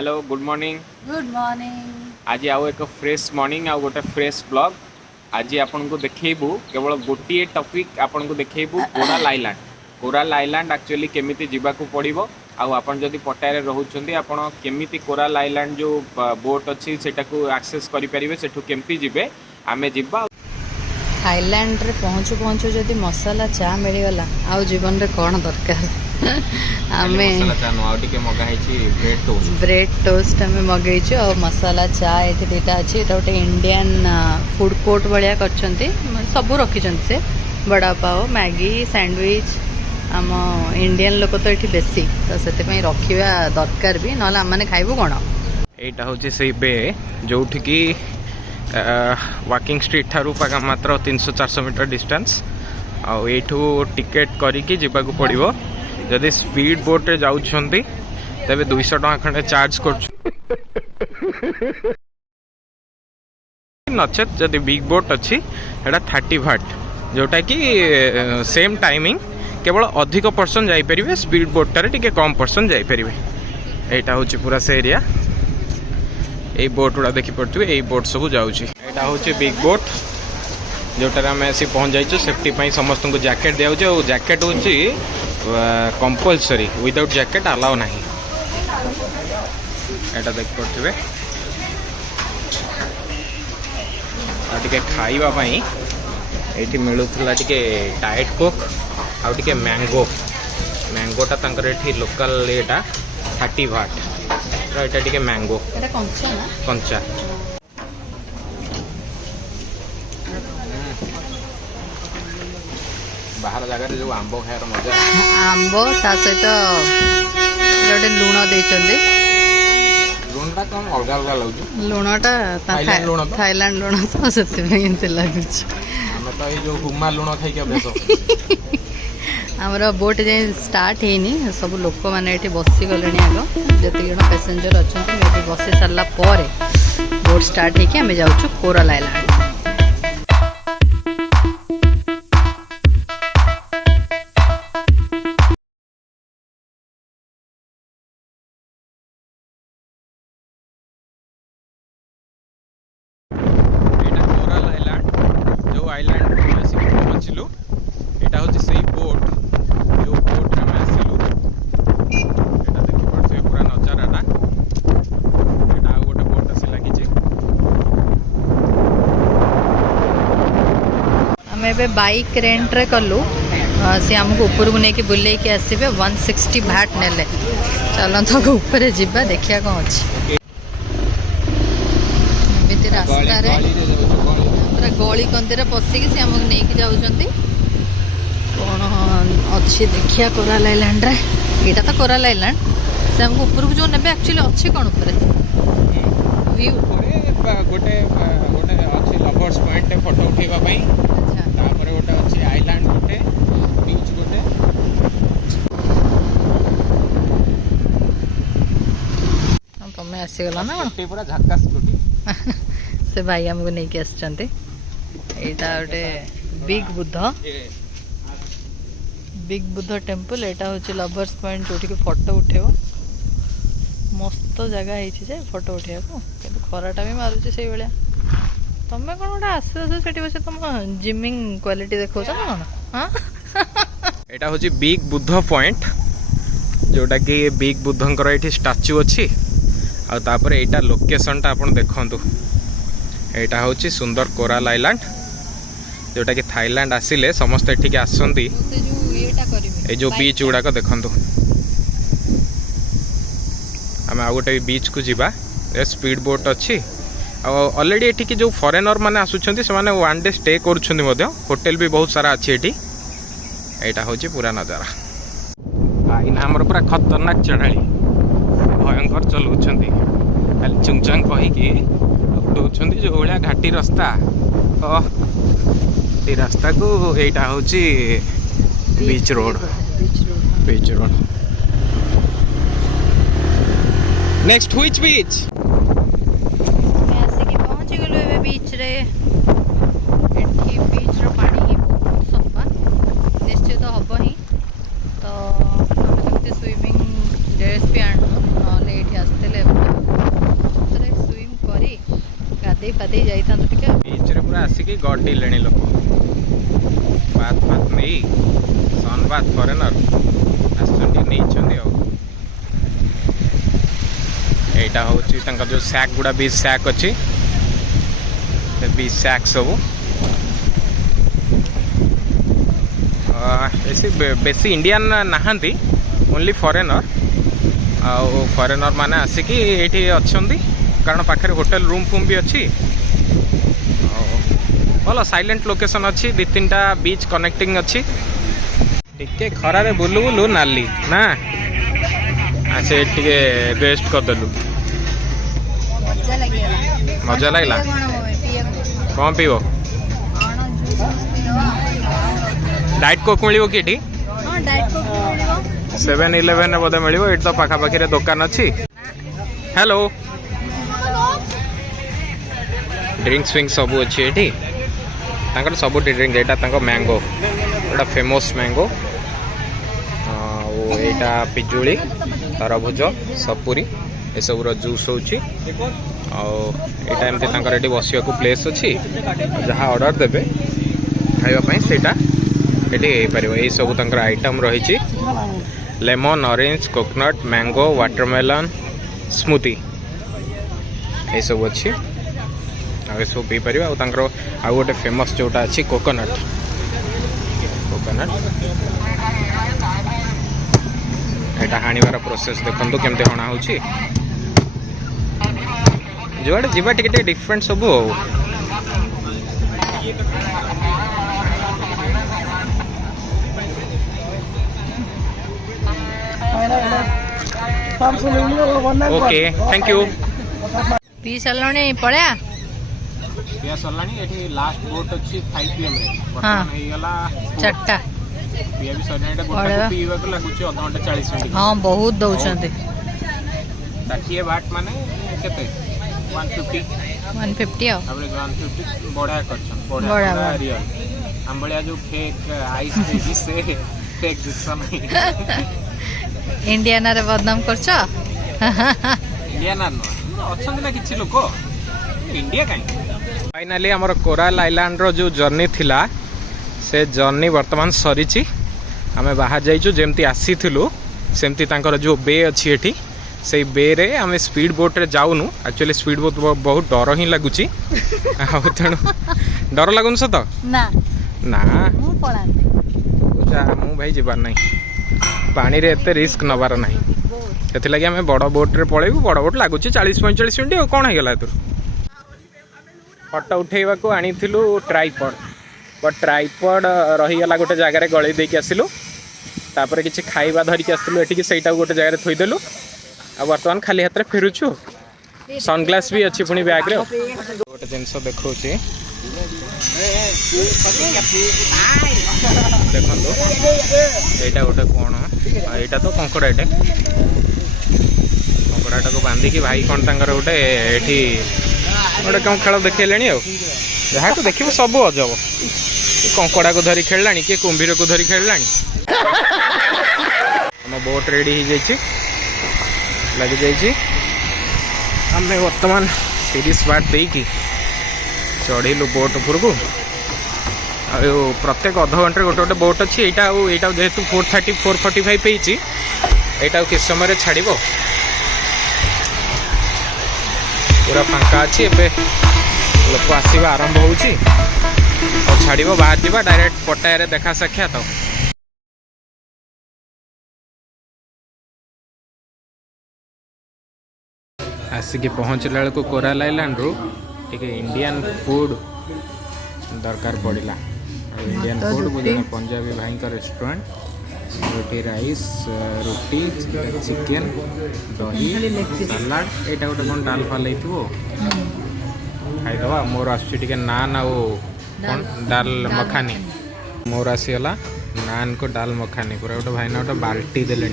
Hello good morning. Good morning. आज आउ एक फ्रेश मॉर्निंग आउ गोटे फ्रेश ब्लॉग। आज आपन को देखैबू केवल गोटे टॉपिक आपन को देखैबू coral island. Coral island actually केमिति जीवा को पड़िबो आउ आपन जदी पटारे रहउछंती आपन केमिति कोराल आइलैंड जो बोट अछि सेटा को एक्सेस करि परिबे सेठू केमिति जिबे आमे जिबा। थाईलैंड रे पहुँचु पहुँचु जदि मसाला चा मिलगला आउ जीवन रे कौन दरकार। आमे मसाला चा नो आउ टिके मगा हेची ब्रेड टोस्ट आमे मगैछु और मसाला चा एठी देटा अछि। एटा गोटे इंडियन फूड कोर्ट भलिया करछंती सब रखिछंती से बड़ा पाव मैगी सैंडविच आम इंडियन लोक तो एठी बेसी तो सेते पई रखिबा दरकार भी नला हम माने खाइबो कोन। एटा होची सेई बे जोठी की वॉकिंग स्ट्रीट थारू पागा मात्र 300-400 मीटर डिस्टेंस आउ एठू टिकेट करिकी जीवा को पड़िबो। जदि स्पीड बोट रे जाउछंती तबे 200 टका खंडे चार्ज करछु नचेत जदि बिग बोट अछि एटा 30 वाट जोटा कि सेम टाइमिंग केवल अधिक पर्सन जाई परिबे स्पीड बोट रे टिके कम पर्सन जाई परिबे। एटा होची पूरा से एरिया ए बोट उड़ा देखि पड़थु ए बोट सब जाउची। एटा होची बिग बोट जोटा आम आसी पहुँच जाइछु। सेफ्टी पाई समस्त को जैकेट दिया होची और जैकेट होची कंपलसरी विदाउट जैकेट अलाउ नहीं। एटा देख पड़थुबे टिके खाइबा पाई एठी मिलुथला टिके डाइट कोक आ टिके मैंगोटा तांकर एठी लोकल एटा 30 वाट एटा टिके मैंगो एटा कंचा ना कंचा बाहर जगह जो आंब खायर मजा आंब ता सहित गोटे लुण देइचंदी। लुणटा कम अलग अलग लागु लुणटा थाईलैंड लुण तो सेते में एंते लागु हमें तो ये जो हुमा लुण खाई के अभ्यास हमर बोट जे स्टार्ट हेनी सब लोक माने एठी बसी गलेनी आगो जति जण पैसेंजर अछंती एठी बसी सरला परे बोट स्टार्ट हे के हमें जाउछु कोरल आइलैंड। एटा कोरल आइलैंड जो आइलैंड में आसी पहुंचलु एटा होची सेही बोट जो बोट रे में आसिलु एटा देखि पड़छे पूरा नजाराटा। एटा आ गोटे बोट आसी लागि छै हमें बे बाइक रेंट रे कलु से हमको ऊपर को लेके बुले के आसीबे 160 भाट नेले चलन तो ऊपर जिबा देखिया कोन अछि। एमिति रास्ता रे पूरा गली कंदरे पसिकी से हमको नेकी जाउछंती कौन अच्छी देखिया कोराल आइलैंड रे। एटा तो कोराल आइलैंड से हमको ऊपर को जो नेबे एक्चुअली अच्छी कौन ऊपर व्यू गोटे गोटे अच्छी लवर्स पॉइंट फोटो उठेबा पई। अच्छा तापर गोटे अच्छी आइलैंड गोटे बीच गोटे हम तमे आसी गला ना स्कूटी पूरा झक्कास स्कूटी से भाई हमको नहीं के आछंती। एटा गोटे बिग बुद्ध टेम्पल एटा होची लवर्स पॉइंट जोठी के फोटो उठेबो मस्त जगह हेछि जे फोटो उठेबो किंतु खराटा भी मारुची सेही बेलिया तमे कोन गोटे आसे सेठी बसे तुम जिमिंग क्वालिटी देखौ छ ना हां। एटा होची बिग बुद्ध पॉइंट जोटा कि बिग बुद्धंकर एठी स्टैच्यू अछि आ तापर एटा लोकेशन टा आपण देखंतु। एटा होची सुंदर कोराल आइलैंड जोटा कि थाईलैंड आसिले समस्त एठी के आसंती ए जो बीच गुड़ाक देखंतु। आम आ गोटे बीच को जीवा स्पीड बोट अच्छी ऑलरेडी एठी की जो फॉरेनर माने आसुछंती से माने वन डे स्टे करूछंती मध्य होटल भी बहुत सारा अच्छी एठी। एटा होची पूरा नजारा भाई ना हमर पूरा खतरनाक चढ़ाई भयंकर चलउछंती खाली चुंगचांग कहि की उठउछंती जो ओळा घाटी रास्ता ए रास्ता को एटा होची बीच रोड नेक्स्ट व्हिच बीच ऐसे की पहुंच गेलो एबे बीच रे। एठी बीच रो पानी ही बहुत सफा निश्चित हबो ही तो हम कते स्विमिंग ड्रेस भी आनो नले एठी आस्तेले गाधे जाइए बीच रे पूरा आसिकी गड्डी लेनी लोक बात बात नहीं सन बात फरेनर आसुँच एटा हूँ जो सैक गुड़ा बीच सैक अच्छी बीच सैक सब बेसी इंडियन नहांती ओनली फरेनर आउ फरेनर माने आसिकी एठी अच्छंती कारण पाखरे होटल रूम फूम भी अच्छी भल साइलेंट लोकेशन अच्छी दी तीन बीच कनेक्टिंग अच्छी टिके खरारे बुलू बुलू नाली ना से टिके रेस्ट करदेलु मजा लगला कौन पीब डाइट कोक मिल कि 7-11 बोधे मिल तो पाखापाखि दुकान अच्छी हेलो ड्रिंक्स विंक्स सब अच्छी ये सब ड्रिंक यहाँ मैंगो गोटा फेमस मैंगो यहाँ पिजुली तरभुज सपुरी ये सब जूस होची एमती बसवा प्लेस अच्छी जहाँ ऑर्डर देवे खावाई से ये सब आइटम रही lemon orange coconut mango watermelon smoothie ये सब अच्छी आ सब पी पार आउ गोटे फेमस जोटा अच्छी कोकोनट यहाँ हाणिबार प्रोसेस देखो केमती हणा हो जुआड़े जीवा टिके डिफरेंट सब ओके थैंक यू पी सारे पड़ा पिया सरलानी एठी लास्ट बोट अछि 5 pm रे हां हे गला 4टा पिया भी सरने एटा बोट पीवा को लागु छी आधा घंटा 40 मिनिट हां बहुत दउछंते ताठिए बाट माने केते 150 आ एवरेज 150 बड़ा करछन बड़ा रियल हम बड़िया जो फेक आइस देजी से फेक दिसम इंडियाना रे बदनाम करछो इंडियाना न अछन ना किछि लोक इंडिया काई फाइनाली आमर कोराल आइलैंड रो जो जर्नी थिला से जर्नी वर्तमान सरीची आमे बाहर जाइछु जेमती आसीथिलु सेमती तांकर जो बे अछि एठी से बे रे आमे स्पीड बोट रे जाउनु एक्चुअली स्पीड बोट बहुत डर ही लागुची आ तेणु डर लागुन सत ना ना मु पळांती जा मु भाई जीवार नाही पानी रे एते रिस्क नबार नाही एथि लागि आमे बड़ बोट रे पळेबु बड़ बोट लागुची 40-45 मिनिट कोन हे गेला एतुर फटो उठेवा को आनी थिलु ट्राइपॉड बट ट्राइपॉड रही गला गोटे जगह गले देके आसिलु तापर किछि खाइबा धरि के आसिलु एठी कि सेटा गोटे जगह रे थोइ देलु आ वर्तमान खाली हाथ रे फेरुछु सनग्लास भी अच्छी पुनी बैग रे गोटे जिंस देखौछि देखंतो एटा गोटे कोन एटा तो कंकड़ाटे कंकड़ाटा को बांधी की भाई कोन तांगर गोटे एठी गोटे कौन खेल देखले जहाँ तो देखिए सब अजब कंकड़ा को धरी खेलला किए कुंभीर को धरी खेलला आम बोट रेडी हो जाइए लग जाइए आम बर्तमान 30 बाट देकी चढ़ेलु बोट उपर को प्रत्येक अध घंटे गोटे गोटे बोट अच्छी यहाँ जेहेतु 430-445 पेची यहाँ किस समय छाड़ पूरा फांका अच्छी एवं लोक आसवा आरंभ होची और छाड़ बाहर जावा डायरेक्ट पटाया देखा साक्षात आसिक पहुँचला बेलू कोराल आइलैंड रू टिके इंडियन फूड दरकार पड़ा इंडियन फूड बुझे पंजाबी भाई का रेस्टोरेंट रोटी राइस रोटी चिकेन दही सलाड यहाँ गोटे कौन डाल फाल खाईदबा मोर आसुचे नान आउ कौन डाल मखानी मोर आसीगला नान को डाल मखानी पूरा गोटे भाई ना गोटे बाल्टी देले